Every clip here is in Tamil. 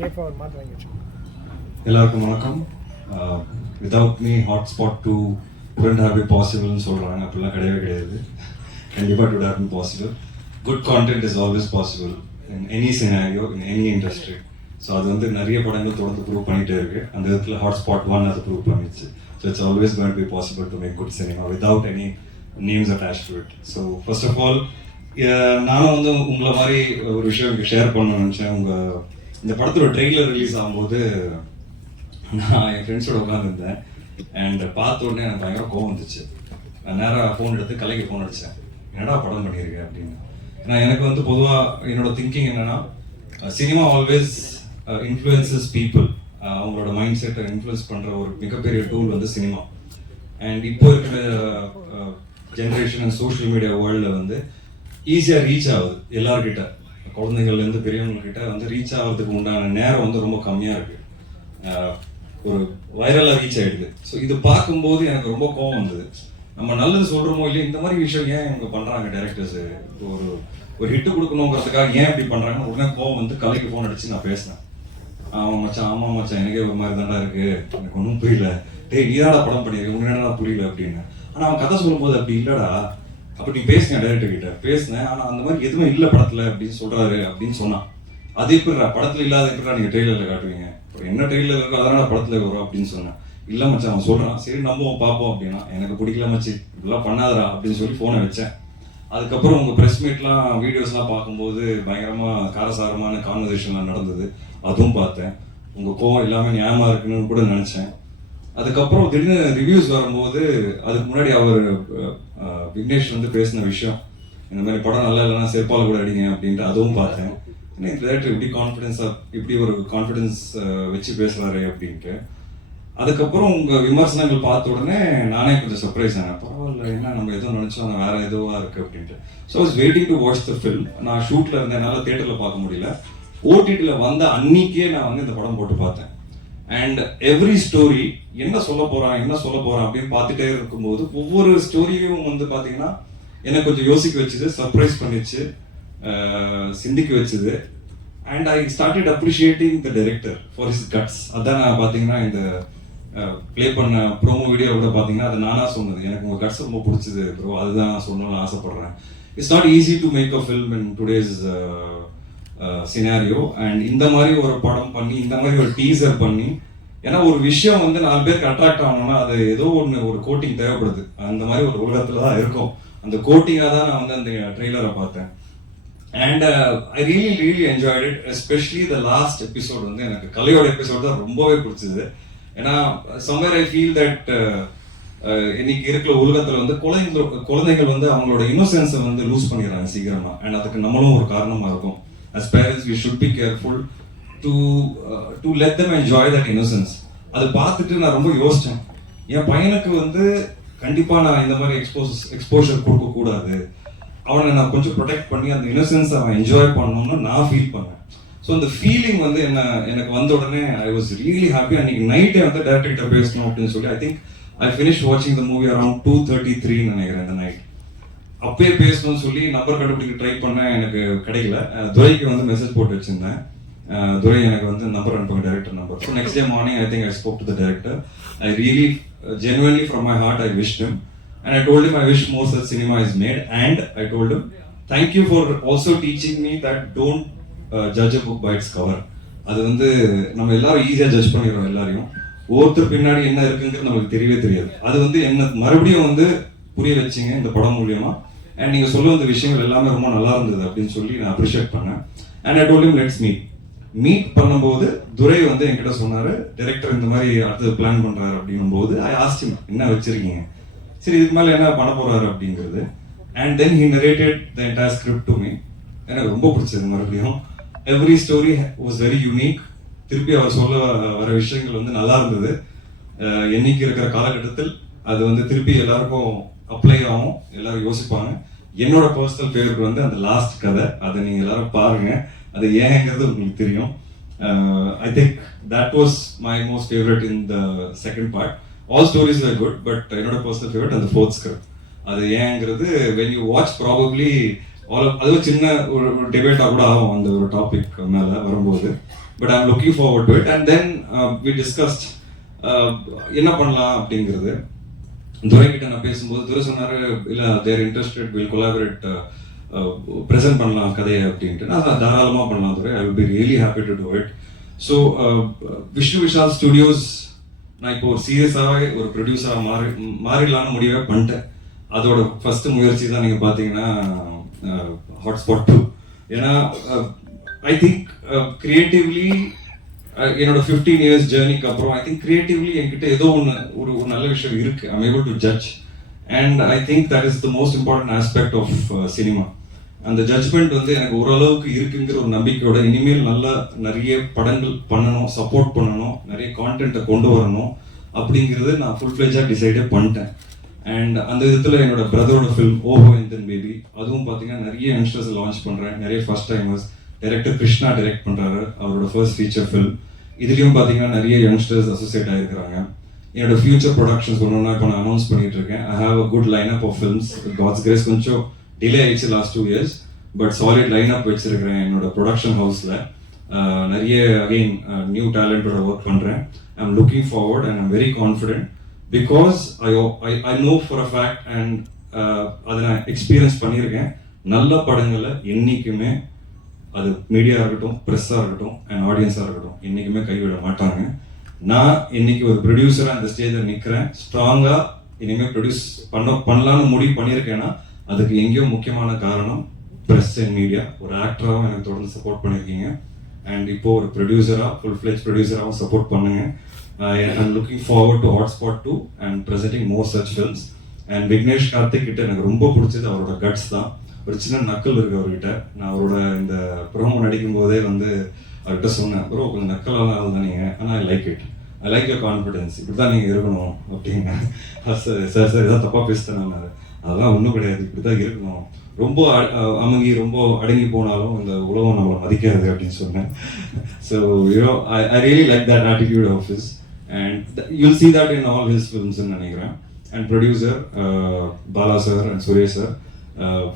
சேஃபாக ஒரு மாதிரி வாங்கி வச்சுக்கோங்க. எல்லாருக்கும் வணக்கம். Without me hotspot two wouldn't have be பாசிபிள்னு சொல்கிறாங்க அப்படிலாம் கிடையவே கிடையாது. கண்டிப்பாக to have in possible good content is always possible in any scenario in any industry so அது வந்து நிறைய படங்கள் தொடர்ந்து ப்ரூவ் பண்ணிகிட்டே இருக்கு. அந்த இடத்துல ஹாட்ஸ்பாட் ஒன் அது ப்ரூவ் பண்ணிச்சு so it's always going be possible to make good cinema without any names attach to it so first of all நானும் வந்து உங்களை மாதிரி ஒரு விஷயம் ஷேர் பண்ண நினச்சேன். உங்கள் இந்த படத்தோட ட்ரெய்லர் ரிலீஸ் ஆகும்போது நான் என் ஃப்ரெண்ட்ஸோட உட்காந்துருந்தேன் அண்ட் பார்த்த உடனே எனக்கு பயங்கர கோவம் வந்துச்சு. நான் நேராக ஃபோன் எடுத்து கலைக்கு ஃபோன் அடித்தேன் என்னடா படம் பண்ணியிருக்கேன் அப்படின்னு. ஏன்னா எனக்கு வந்து பொதுவாக என்னோட திங்கிங் என்னன்னா சினிமா ஆல்வேஸ் இன்ஃப்ளூயன்சஸ் பீப்புள் அவங்களோட மைண்ட் செட்டை இன்ஃப்ளூயன்ஸ் பண்ணுற ஒரு மிகப்பெரிய டூல் வந்து சினிமா அண்ட் இப்போ இருக்கிற ஜென்ரேஷன் சோஷியல் மீடியா வேர்ல்டில் வந்து ஈஸியாக ரீச் ஆகுது எல்லார்கிட்ட. குழந்தைங்கள்லேருந்து பெரியவங்கக்கிட்ட வந்து ரீச் ஆகிறதுக்கு உண்டான நேரம் வந்து ரொம்ப கம்மியாக இருக்குது ஒரு வைரலாக ரீச் ஆகிடுது ஸோ இது பார்க்கும்போது எனக்கு ரொம்ப கோவம் வந்தது. நம்ம நல்லது சொல்கிறோமோ இல்லையோ இந்த மாதிரி விஷயம் ஏன் இவங்க பண்ணுறாங்க டேரக்டர்ஸ் ஒரு ஒரு ஹிட்டு கொடுக்கணுங்கிறதுக்காக ஏன் இப்படி பண்ணுறாங்கன்னு உடனே கோவம் வந்து கலைக்கு ஃபோன் அடித்து நான் பேசினேன். ஆமாம் மச்சான் ஆமாம் மச்சான் எனக்கே ஒரு மாதிரி தாண்டா இருக்குது எனக்கு ஒன்றும் புரியல. டேய் நீதாடா படம் பண்ணியிருக்கேன் உனக்கு என்னடா புரியல அப்படின்னு. ஆனால் அவன் கதை சொல்லும்போது அப்படி இல்லைடா. அப்படி நீ பேசுங்க டேரக்டர் கிட்ட. பேசினேன். ஆனால் அந்த மாதிரி எதுவுமே இல்லை படத்தில் அப்படின்னு சொல்கிறாரு அப்படின்னு சொன்னான். அது எப்படிடா? படத்தில் இல்லாத எப்படிடா நீங்கள் டெய்லரில் காட்டுவீங்க? அப்புறம் என்ன டெய்லரில் இருக்கோ அதனால் படத்தில் வரும் அப்படின்னு சொன்னேன். இல்லை மச்சான் அவன் சொல்கிறான் சரி நம்புவோம் பார்ப்போம் அப்படின்னா எனக்கு பிடிக்கல மச்சி. இப்படிலாம் பண்ணாதரா அப்படின்னு சொல்லி ஃபோனை வச்சேன். அதுக்கப்புறம் உங்கள் ப்ரெஸ் மீட்லாம் வீடியோஸ்லாம் பார்க்கும்போது பயங்கரமாக காரசாரமான கான்வர்சேஷன்லாம் நடந்தது. அதுவும் பார்த்தேன். உங்கள் கோவம் எல்லாமே நியாயமாக இருக்குன்னு கூட நினச்சேன். அதுக்கப்புறம் திடீர்னு ரிவ்யூஸ் வரும்போது அதுக்கு முன்னாடி அவர் விக்னேஷ் வந்து பேசின விஷயம் இந்த மாதிரி படம் நல்லா இல்லைன்னா செருப்பால கூட அடிங்க அப்படின்ட்டு அதுவும் பார்த்தேன். ஏன்னா இந்த டேரக்டர் இப்படி கான்ஃபிடென்ஸாக இப்படி ஒரு கான்ஃபிடென்ஸ் வச்சு பேசுகிறாரு அப்படின்ட்டு. அதுக்கப்புறம் உங்கள் விமர்சனங்கள் பார்த்த உடனே நானே கொஞ்சம் சர்ப்ரைஸ் ஆனேன். பரவாயில்ல என்ன நம்ம எதுவும் நினச்சோம் வேற எதுவாக இருக்குது அப்படின்ட்டு. So was waiting to watch the film நான் ஷூட்டில் இருந்தேன் என்னால் தேட்டரில் பார்க்க முடியல. ஓடிடியில் வந்த அன்னைக்கே நான் வந்து இந்த படம் போட்டு பார்த்தேன். அண்ட் எவ்ரி ஸ்டோரி என்ன சொல்ல போறான் என்ன சொல்ல போறான் அப்படின்னு பார்த்துட்டே இருக்கும்போது ஒவ்வொரு ஸ்டோரியும் வந்து பார்த்தீங்கன்னா என்னை கொஞ்சம் யோசிக்க வச்சுது சர்ப்ரைஸ் பண்ணிச்சு சிந்திக்க வச்சுது. And I started appreciating the director for is guts அதான் நான் பார்த்தீங்கன்னா இந்த ப்ளே பண்ண ப்ரோமோ வீடியோ கூட பார்த்தீங்கன்னா அது நானா சொன்னது. எனக்கு உங்கள் கட்ஸ் ரொம்ப பிடிச்சது ப்ரோ அதுதான் நான் சொல்லணும்னு ஆசைப்படுறேன். It's not easy to make a film in today's Uh, scenario and இந்த மாதிரி ஒரு படம் பண்ணி இந்த மாதிரி ஒரு டீசர் பண்ணி ஏன்னா ஒரு விஷயம் வந்து நாலு பேருக்கு அட்ராக்ட் ஆகணும்னா அது ஏதோ ஒன்று ஒரு கோட்டிங் தேவைப்படுது. அந்த மாதிரி ஒரு உலகத்தில் தான் இருக்கும். அந்த கோட்டிங்காக தான் நான் வந்து அந்த uh, ட்ரெய்லரை பார்த்தேன். And I really really enjoyed it especially the last episode வந்து எனக்கு கலையோட எபிசோட் தான் ரொம்பவே பிடிச்சது. ஏன்னா சம்வேர் ஐ ஃபீல் தட் இன்னைக்கு இருக்கிற உலகத்தில் வந்து குழந்தைங்க குழந்தைகள் வந்து அவங்களோட இன்னோசென்ஸை வந்து லூஸ் பண்ணிடுறாங்க சீக்கிரமா. அண்ட் அதுக்கு நம்மளும் ஒரு காரணமாக இருக்கும். As we should be be careful to to let them enjoy that innocence. அதை பார்த்துட்டு நான் ரொம்ப யோசிச்சேன். என் பையனுக்கு வந்து கண்டிப்பாக நான் இந்த மாதிரி எக்ஸ்போஸ் எக்ஸ்போஷர் கொடுக்கக்கூடாது. அவனை நான் கொஞ்சம் ப்ரொடெக்ட் பண்ணி அந்த இன்னசென்ஸ் அவன் என்ஜாய் பண்ணணும்னு நான் ஃபீல் பண்ணேன். ஸோ அந்த ஃபீலிங் வந்து என்ன எனக்கு வந்த உடனே ஐ வாஸ் ரியலி ஹாப்பி அன்னைக்கு நைட்டே வந்து டேரக்டர் பேசணும் அப்படின்னு சொல்லி ஐ திங்க் ஐ ஃபினிஷ் வாட்சிங் the movie around two thirty த்ரீன்னு நினைக்கிறேன் இந்த நைட் அப்பயே பேசணும்னு சொல்லி நம்பர் கண்டுபிடிக்க ட்ரை பண்ண எனக்கு கிடைக்கல. துரைக்கு வந்து மெசேஜ் போட்டு வச்சிருந்தேன். துரை எனக்கு வந்து நம்பர் அனுப்புங்க director number so next day morning I think I spoke to the director I really genuinely from my heart I wish him. And I told I wish wish more cinema is made and I I told him thank you for also teaching me that don't uh, by it's cover அது வந்து நம்ம எல்லாரும் ஈஸியாக ஜட்ஜ் பண்ணிடுறோம் எல்லாரையும். ஒருத்தர் பின்னாடி என்ன இருக்குங்கிறது நமக்கு தெரியவே தெரியாது. அது வந்து என்ன மறுபடியும் வந்து புரிய வச்சிங்க இந்த படம் மூலியமா. அண்ட் நீங்கள் சொல்ல வந்த விஷயங்கள் எல்லாமே ரொம்ப நல்லா இருந்தது அப்படின்னு சொல்லி நான் அப்ரிஷியேட் பண்ணேன். And I told let's meet meet பண்ணும்போது துரை வந்து என்கிட்ட சொன்னார் டைரக்டர் இந்த மாதிரி அடுத்தது பிளான் பண்ணுறாரு அப்படின்னும் போது ஐ ஆஸ்டிம் என்ன வச்சிருக்கீங்க? சரி இதுக்கு மேலே என்ன பண்ண போகிறாரு அப்படிங்கிறது. And then he narrated the entire script to me எனக்கு ரொம்ப பிடிச்சது மறுபடியும். Every story was very unique திருப்பி அவர் சொல்ல வர விஷயங்கள் வந்து நல்லா இருந்தது. என்னைக்கு இருக்கிற காலகட்டத்தில் அது வந்து திருப்பி எல்லாருக்கும் அப்ளை ஆகும் எல்லாரும் யோசிப்பாங்க. என்னோட பர்சனல் ஃபேவரட் வந்து அந்த லாஸ்ட் கதை அதை நீங்க எல்லாரும் பாருங்க. அது ஏங்கிறது உங்களுக்கு தெரியும். I think that was my most favourite in the second part all stories are good but என்னோட பர்சனல் ஃபேவரட் அந்த ஃபோர்த் ஸ்கிரிப்ட் அது ஏங்கிறது when you watch probably all அது ஒரு சின்ன ஒரு டிபேட்டாக கூட ஆகும் அந்த ஒரு டாபிக் மேலே வரும்போது. But I'm looking forward to it and then we discussed என்ன பண்ணலாம் அப்படிங்கிறது. துரை கிட்ட நான் பேசும்போது துரை சொன்னாரு இல்ல there interested will collaborate present பண்ணலாம் கதையை அப்படின்ட்டு. நான் அதான் தாராளமா பண்ணலாம் Durai. I will be really happy to do it so Vishnu Vishal studios நான் இப்போ ஒரு சீரியஸாகவே ஒரு ப்ரொடியூசராக மாறி மாறிடலான்னு முடிவே பண்ணிட்டேன். அதோட ஃபர்ஸ்ட் முயற்சி தான் நீங்க பார்த்தீங்கன்னா uh, ஹாட்ஸ்பாட் டூ ஏன்னா ஐ திங்க் கிரியேட்டிவ்லி என்னோட ஃபிஃப்டீன் இயர்ஸ் ஜேர்னிக்கு அப்புறம் ஐ திங்க் கிரியேட்டிவ்லி என்கிட்ட ஏதோ ஒன்று ஒரு ஒரு நல்ல விஷயம் இருக்கு. I'm able to judge and I think that is the most important aspect of cinema அந்த ஜட்ஜ்மெண்ட் வந்து எனக்கு ஓரளவுக்கு இருக்குங்கிற ஒரு நம்பிக்கையோட இனிமேல் நல்லா நிறைய படங்கள் பண்ணணும் சப்போர்ட் பண்ணணும் நிறைய கான்டென்ட்டை கொண்டு வரணும் அப்படிங்கிறது நான் ஃபுல் ஃபிளேஜாக டிசைடே பண்ணிட்டேன். அண்ட் அந்த விதத்தில் என்னோட பிரதரோட ஃபில்ம் ஓஹோ இந்தன் பேபி அதுவும் பார்த்தீங்கன்னா நிறைய யங்ஸ்டர்ஸ் லான்ச் பண்ணுறேன் நிறைய first timers director Krishna direct பண்ணுறாரு அவரோட ஃபர்ஸ்ட் ஃபீச்சர் ஃபில்ம் இதுலேயும் பார்த்தீங்கன்னா நிறைய யங்ஸ்டர்ஸ் அசோசியேட் ஆகிருக்கிறாங்க என்னோட ஃபியூச்சர் ப்ரொடக்ஷன்ஸ் ஒன்று இப்போ நான் அனௌன்ஸ் பண்ணிட்டு இருக்கேன். I have a good line up of films God's grace கொஞ்சம் டிலே ஆயிடுச்சு last two years but solid line up வச்சிருக்கிறேன் என்னோட ப்ரொடக்ஷன் ஹவுஸில் நிறைய அகெயின் நியூ டேலண்டோட ஒர்க் பண்ணுறேன் I am looking forward and I'm very confident because I I I know for a fact and அதை நான் எக்ஸ்பீரியன்ஸ் பண்ணியிருக்கேன். நல்ல படங்களை என்றைக்குமே அது மீடியா இருக்கட்டும் ப்ரெஸ்ஸாக இருக்கட்டும் அண்ட் ஆடியன்ஸாக இருக்கட்டும் என்றைக்குமே கைவிட மாட்டாங்க. நான் இன்னைக்கு ஒரு ப்ரொடியூசராக அந்த ஸ்டேஜில் நிற்கிறேன் ஸ்ட்ராங்காக இனிமேல் ப்ரொடியூஸ் பண்ண பண்ணலான்னு முடிவு பண்ணியிருக்கேன்னா அதுக்கு எங்கேயோ முக்கியமான காரணம் ப்ரெஸ் அண்ட் மீடியா ஒரு ஆக்டராகவும் எனக்கு தொடர்ந்து சப்போர்ட் பண்ணியிருக்கீங்க. அண்ட் இப்போ ஒரு ப்ரொடியூசராக ஃபுல் ஃப்ளெஜ் ப்ரொடியூசராகவும் சப்போர்ட் பண்ணுங்க. I'm looking forward to hotspot two and presenting more such films and Vignesh Karthik கிட்ட எனக்கு ரொம்ப பிடிச்சது அவரோட கட்ஸ் தான். ஒரு சின்ன நக்கல் இருக்கு அவர்கிட்ட. நான் அவரோட இந்த ப்ரோமோ நடிக்கும் போதே வந்து அவர்கிட்ட சொன்னேன் ப்ரோ கொஞ்சம் நக்கலாக தான் நீங்கள் ஆனால் I like it I like your confidence இப்படி தான் நீங்கள் இருக்கணும் அப்படின்னு சார் சார் சார் ஏதாவது தப்பாக பேசிட்டேன் அதெல்லாம் ஒன்றும் கிடையாது. இப்படி தான் இருக்கணும். ரொம்ப அமங்கி ரொம்ப அடங்கி போனாலும் இந்த உலகம் நம்மளை மதிக்காது அப்படின்னு சொன்னேன். So you know I I really like that attitude of his and you'll see that in all his ஃபிலிம்ஸ்ன்னு நினைக்கிறேன். And producer Bala sir and Suresh sir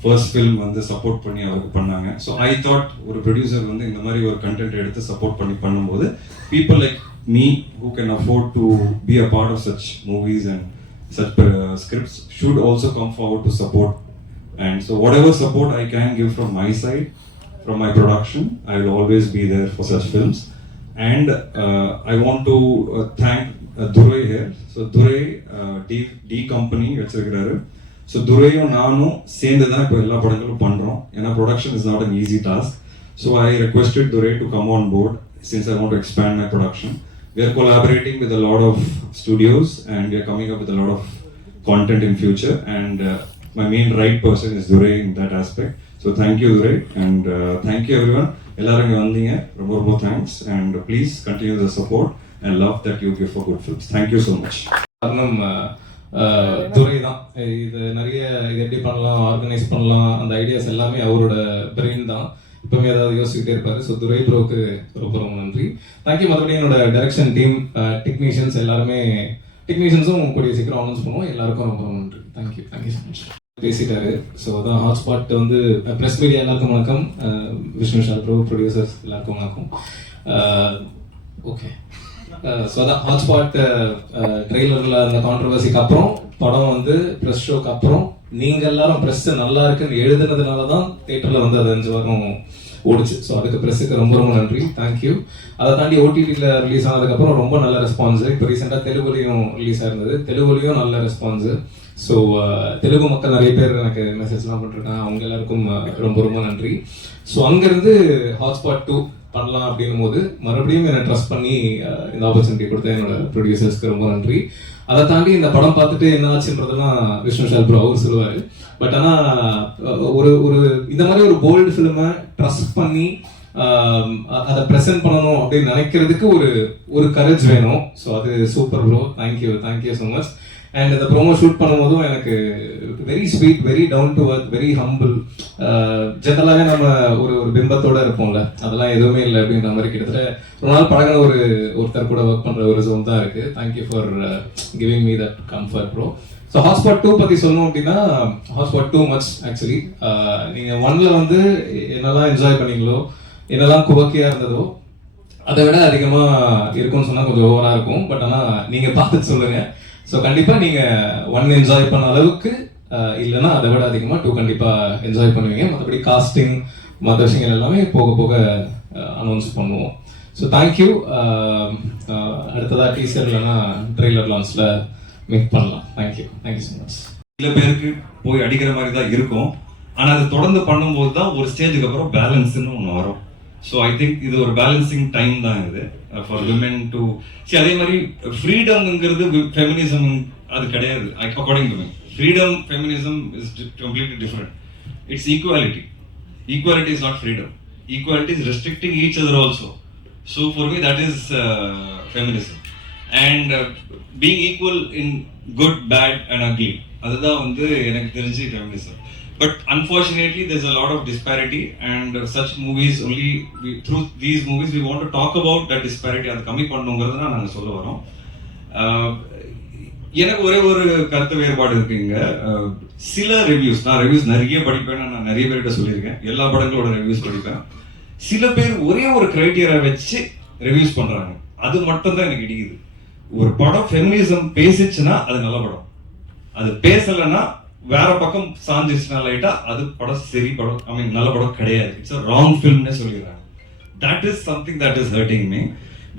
first film வந்து சப்போர்ட் பண்ணி அவருக்கு பண்ணாங்க ஸோ ஐ தாட் ஒரு ப்ரொடியூசர் வந்து இந்த மாதிரி ஒரு கண்டென்ட் எடுத்து சப்போர்ட் பண்ணி பண்ணும்போது people like me who can afford to be a part of such movies and such uh, scripts should also come forward to support. And so, whatever support I can give from my side, from my production, I will always be there for such films. And uh, I want to uh, thank uh, Durai here. So, Durai uh, D, D company வச்சிருக்கிறாரு ஸோ துரையும் நானும் சேர்ந்து தான் இப்போ எல்லா படங்களும் பண்ணுறோம் ஏன்னா production is not an easy task so I requested Durai to come on board since I want to expand my production we are collaborating with a lot of studios and we are coming up with a lot of content in future. And uh, my main right person is Duray in that aspect. So thank you Duray and uh, thank you everyone. எல்லாரும் இங்கே வந்தீங்க ரொம்ப ரொம்ப thanks and please continue the support and love that you give for good films thank you so much காரணம் துறை தான் இது நிறைய இது எப்படி பண்ணலாம் ஆர்கனைஸ் பண்ணலாம் அந்த ஐடியாஸ் எல்லாமே அவரோட பிரெயின் தான். இப்பவுமே ஏதாவது யோசிச்சுட்டே இருப்பாரு. ஸோ துரை ப்ரோக்கு ரொம்ப ரொம்ப நன்றி. தேங்க்யூ மற்றபடி என்னோட டைரக்ஷன் டீம் டெக்னீஷியன்ஸ் எல்லாருமே டெக்னீஷியன்ஸும் கூடிய சீக்கிரம் அனௌன்ஸ் பண்ணுவோம். எல்லாருக்கும் ரொம்ப ரொம்ப நன்றி. Thank you thank you so much பேசிட்டாரு. ஸோ அதான் ஹாட்ஸ்பாட் வந்து ப்ரெஸ் மீடியா எல்லாருக்கும் வணக்கம். விஷ்ணு ஷால் ப்ரோ ப்ரொடியூசர்ஸ் எல்லாருக்கும் வணக்கம். ஓகே ஸோ அதான் ஹாட்ஸ்பாட் ட்ரெய்லரில் அந்த கான்ட்ரவர்சிக்கு அப்புறம் படம் வந்து ப்ரெஸ் ஷோக்கு அப்புறம் நீங்க எல்லாரும் ப்ரெஸ் நல்லா இருக்குன்னு எழுதுனதுனால தான் தேட்டரில் வந்து அது அஞ்சு வாரம் ஓடிச்சு. ஸோ அதுக்கு ப்ரெஸ்ஸுக்கு ரொம்ப ரொம்ப நன்றி. தேங்க்யூ அதை தாண்டி ஓடிடியில் ரிலீஸ் ஆனதுக்கப்புறம் ரொம்ப நல்ல ரெஸ்பான்ஸு இப்போ ரீசெண்டாக தெலுங்குலையும் ரிலீஸ் ஆயிருந்தது. தெலுங்குலையும் நல்ல ரெஸ்பான்ஸு ஸோ தெலுங்கு மக்கள் நிறைய பேர் எனக்கு மெசேஜ்லாம் பண்ணிருக்காங்க அவங்க எல்லாருக்கும் ரொம்ப ரொம்ப நன்றி. ஸோ அங்கேருந்து ஹாட்ஸ்பாட் டூ பண்ணலாம் அப்படின்னும் போது மறுபடியும் என்னை ட்ரஸ்ட் பண்ணி இந்த ஆப்பர்ச்சுனிட்டி கொடுத்த என்னோட ப்ரொடியூசர்ஸ்க்கு ரொம்ப நன்றி. அதை தாண்டி இந்த படம் பார்த்துட்டு என்ன ஆச்சுன்றதெல்லாம் விஷ்ணு ஷால் ப்ரோ அவர் சொல்லுவார். பட் ஆனால் ஒரு ஒரு இந்த மாதிரி ஒரு போல்டு ஃபிலிமை ட்ரஸ்ட் பண்ணி அதை ப்ரெசென்ட் பண்ணணும் அப்படின்னு நினைக்கிறதுக்கு ஒரு ஒரு கரேஜ் வேணும். ஸோ அது super bro thank you thank you so much and இந்த ப்ரோமோ ஷூட் பண்ணும்போதும் எனக்கு very sweet very down to earth very humble ஜெனரலாகவே நம்ம ஒரு ஒரு பிம்பத்தோட இருப்போம்ல. அதெல்லாம் எதுவுமே இல்லை அப்படின்ற மாதிரி கிட்டத்தட்ட ரொம்ப நாள் பழகின ஒரு ஒருத்தர் கூட ஒர்க் பண்ற ஒரு ஜோன் தான் இருக்கு. Thank you for giving me that comfort bro so hotspot two பத்தி சொல்லணும் அப்படின்னா ஹாட்ஸ்பாட் டூ மச் ஆக்சுவலி நீங்க ஒன்ல வந்து என்னெல்லாம் என்ஜாய் பண்ணீங்களோ என்னெல்லாம் குவக்கியா இருந்ததோ அதை விட அதிகமா இருக்கும்னு சொன்னா கொஞ்சம் ஓவரா இருக்கும். பட் ஆனா நீங்க பார்த்து சொல்லுங்க. ஸோ கண்டிப்பா நீங்க ஒன் என்ஜாய் பண்ண அளவுக்கு இல்லைன்னா அதை விட அதிகமாக டூ கண்டிப்பாக என்ஜாய் பண்ணுவீங்க. மற்றபடி காஸ்டிங் மற்ற விஷயங்கள் எல்லாமே போக போக அனௌன்ஸ் பண்ணுவோம். ஸோ தேங்க்யூ அடுத்ததாக டீசர் இல்லைன்னா ட்ரெய்லர் லான்ச்ல மீட் பண்ணலாம். Thank you thank you so much சில பேருக்கு போய் அடிக்கிற மாதிரி தான் இருக்கும். ஆனால் அது தொடர்ந்து பண்ணும்போது தான் ஒரு ஸ்டேஜுக்கு அப்புறம் பேலன்ஸ்னு ஒன்று வரும். ஸோ ஐ திங்க் இது ஒரு பேலன்சிங் டைம் தான் இது ஃபார் விமன் டு சரி அதே மாதிரி ஃப்ரீடம்ங்கிறது ஃபெமினிசம் அது கிடையாது. According to freedom feminism is completely different it's equality equality is not freedom equality is restricting each other also so for me that is feminism and being equal in good bad and ugly அதுதான் வந்து எனக்கு தெரிஞ்சு feminism but unfortunately there's a lot of disparity and such movies only through these movies we want to talk about that about அது அதை கம்மி பண்ணுங்கிறது தான் நாங்கள் சொல்ல வரோம். எனக்கு ஒரே ஒரு கருத்து வேறுபாடு இருக்குங்க. சில ரிவ்யூஸ் நான் ரிவ்யூஸ் நிறைய படிப்பேன் நான் நிறைய பேர்கிட்ட சொல்லியிருக்கேன். எல்லா படங்களோட ரிவ்யூஸ் படிப்பேன். சில பேர் ஒரே ஒரு கிரைட்டீரியா வச்சு ரிவ்யூஸ் பண்றாங்க. அது மட்டும் தான் எனக்கு இடிக்குது. ஒரு படம் ஃபெமினிசம் பேசிச்சுன்னா அது நல்ல படம். அது பேசலைன்னா வேற பக்கம் சாஞ்சிச்சுனா லைட்டா அது படம் சரி படம் ஐ மீன் நல்ல படம் கிடையாது. இட்ஸ் ராங் ஃபில்ம்னே சொல்லிடுறாங்க. That is something that is hurting me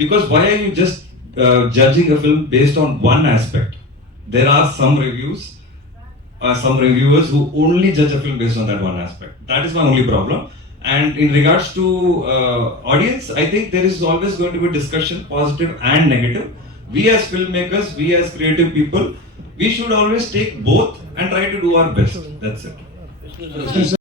because why are you just judging a film based on one aspect there are some reviews uh, some reviewers who only judge a film based on that one aspect. That is my only problem. And in regards to uh, audience i think there is always going to be discussion positive and negative. We as filmmakers we as creative people we should always take both and try to do our best. That's it